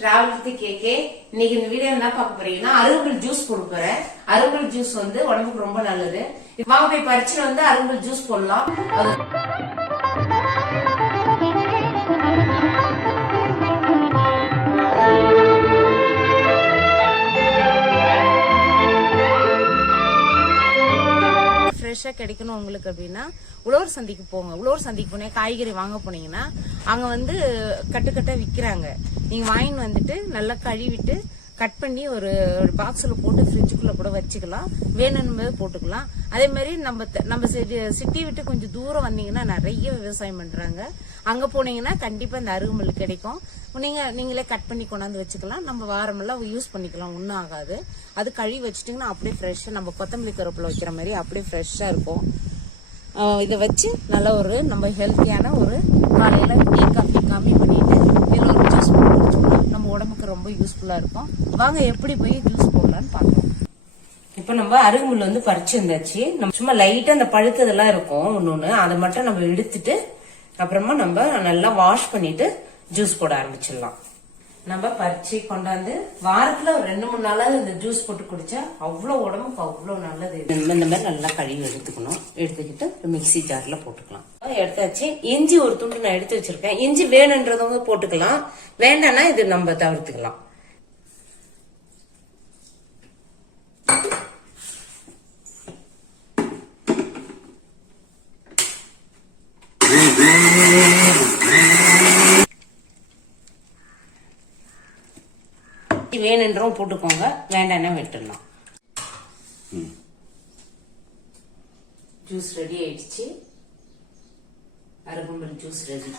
Travel கேக்கே இன்னைக்கு இந்த video என்ன பார்க்க போறீங்கன்னா அருகல் ஜூஸ் கொடுக்குறேன் அருகல் ஜூஸ் வந்து உடம்புக்கு ரொம்ப நல்லது. வாங்க போய் பறிச்சுட்டு வந்து அருகல் ஜூஸ் போடலாம். கிடைக்கணும் உங்களுக்கு அப்படின்னா உழவர் சந்தைக்கு போங்க. உழவர் சந்தைக்கு போனே காய்கறி வாங்க போனீங்கன்னா அங்கே வந்து கட்டுக்கட்டாக விற்கிறாங்க நீங்கள் வாங்கின்னு வந்துட்டு நல்லா கழுவிட்டு கட் பண்ணி ஒரு பாக்ஸில் போட்டு ஃப்ரிட்ஜுக்குள்ளே கூட வச்சுக்கலாம். வேணும்னு போட்டுக்கலாம். அதே மாதிரி நம்ம த- நம்ம சிட்டி விட்டு கொஞ்சம் தூரம் வந்தீங்கன்னா நிறைய விவசாயம் பண்ணுறாங்க அங்கே போனீங்கன்னா கண்டிப்பாக இந்த அருகம்புல் கிடைக்கும். நீங்கள் நீங்களே கட் பண்ணி கொண்டாந்து வச்சுக்கலாம். நம்ம வாரமெல்லாம் யூஸ் பண்ணிக்கலாம். ஒன்றும் ஆகாது. அது கழுவி வச்சிட்டிங்கன்னா அப்படியே ஃப்ரெஷ்ஷாக நம்ம கொத்தமல்லி கருப்பில் வைக்கிற மாதிரி அப்படியே ஃப்ரெஷ்ஷாக இருக்கும். இதை வச்சு நல்ல ஒரு நம்ம ஹெல்த்தியான ஒரு காலையில் டீ காஃபி கம்மி பண்ணிட்டு இதில் ஒரு ஜூஸ் போட்டு குடிச்சோம்னா நம்ம உடம்புக்கு ரொம்ப யூஸ்ஃபுல்லாக இருக்கும். வாங்க எப்படி போய் ஜூஸ் போடலான்னு பார்க்கலாம். இப்போ நம்ம அருகம்புல் வந்து பறிச்சிருந்தாச்சு. நம்ம சும்மா லைட்டாக அந்த பழுத்ததெல்லாம் இருக்கும் ஒன்று அதை மட்டும் நம்ம எடுத்துட்டு அப்புறமா நம்ம நல்லா வாஷ் பண்ணிட்டு ஜூஸ் போட ஆரம்பிச்சிடலாம். நம்ம பறிச்சு கொண்டாந்து வாரத்துல ஒரு ரெண்டு மூணு நாளாக இந்த ஜூஸ் போட்டு குடிச்சா அவ்வளோ உடம்புக்கு அவ்வளோ நல்லது. இந்த இந்த மாதிரி நல்லா கழுவி எடுத்துக்கணும். எடுத்துக்கிட்டு மிக்ஸி ஜார்ல போட்டுக்கலாம். எடுத்தாச்சு. இஞ்சி ஒரு துண்டு நான் எடுத்து வச்சிருக்கேன். இஞ்சி வேணுன்றதவங்க போட்டுக்கலாம். வேண்டாம்னா இது நம்ம தவிர்த்துக்கலாம். வேணுன்றவும் போட்டுக்கோங்க. வேண்டாம்னா விட்டுடலாம் ஜூஸ் ரெடி ஆயிடுச்சு. அருகம்புல் ஜூஸ் ரெடி.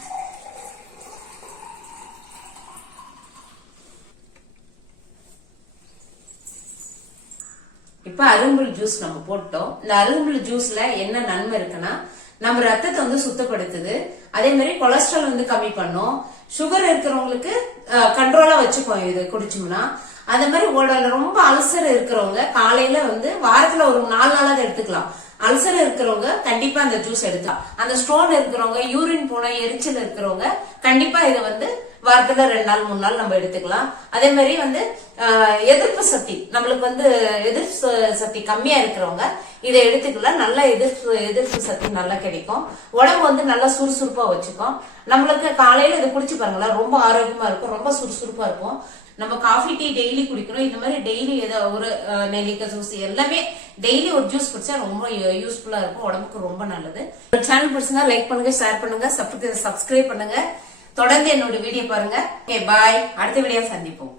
இப்ப அரும்புல் ஜூஸ் நம்ம போட்டோம். இந்த அரும்புல் ஜூஸ்ல என்ன நன்மை இருக்குன்னா நம்ம ரத்தத்தை வந்து சுத்தப்படுத்துது. அதே மாதிரி கொலஸ்ட்ரால் வந்து கம்மி பண்ணும். சுகர் இருக்கிறவங்களுக்கு கண்ட்ரோலா வச்சுப்போம் இது குடிச்சோம்னா. அதே மாதிரி உடல ரொம்ப அல்சர் இருக்கிறவங்க காலையில வந்து வாரத்துல ஒரு நாலு நாளாவது எடுத்துக்கலாம். அல்சர் இருக்கிறவங்க கண்டிப்பா அந்த ஜூஸ் எடுக்கலாம். அந்த ஸ்டோன் இருக்கிறவங்க யூரின் போன எரிச்சல் இருக்கிறவங்க கண்டிப்பா இதை வந்து வாரத்துல ரெண்டு நாள் மூணு நாள் நம்ம எடுத்துக்கலாம். அதே மாதிரி வந்து எதிர்ப்பு சக்தி. நம்மளுக்கு வந்து எதிர்ப்பு சக்தி கம்மியா இருக்கிறவங்க இதை எடுத்துக்கலாம் நல்ல எதிர்ப்பு எதிர்ப்பு சக்தி நல்லா கிடைக்கும். உடம்பு வந்து நல்லா சுறுசுறுப்பா வச்சுக்கும். நம்மளுக்கு காலையில இது குடிச்சு பாருங்களேன். ரொம்ப ஆரோக்கியமா இருக்கும். ரொம்ப சுறுசுறுப்பா இருக்கும். நம்ம காஃபி டீ டெய்லி குடிக்கணும். இந்த மாதிரி டெய்லி ஏதோ ஒரு நெல்லிக்காய் ஜூஸ் எல்லாமே டெய்லி ஒரு ஜூஸ் குடிச்சா ரொம்ப யூஸ்ஃபுல்லா இருக்கும். உடம்புக்கு ரொம்ப நல்லது. சேனல் பிடிச்சிருந்தா லைக் பண்ணுங்க ஷேர் பண்ணுங்க. சப்ஸ்கிரைப் பண்ணுங்க. தொடர்ந்து என்னோட வீடியோ பாருங்க. ஓகே பாய் அடுத்த வீடியோ சந்திப்போம்.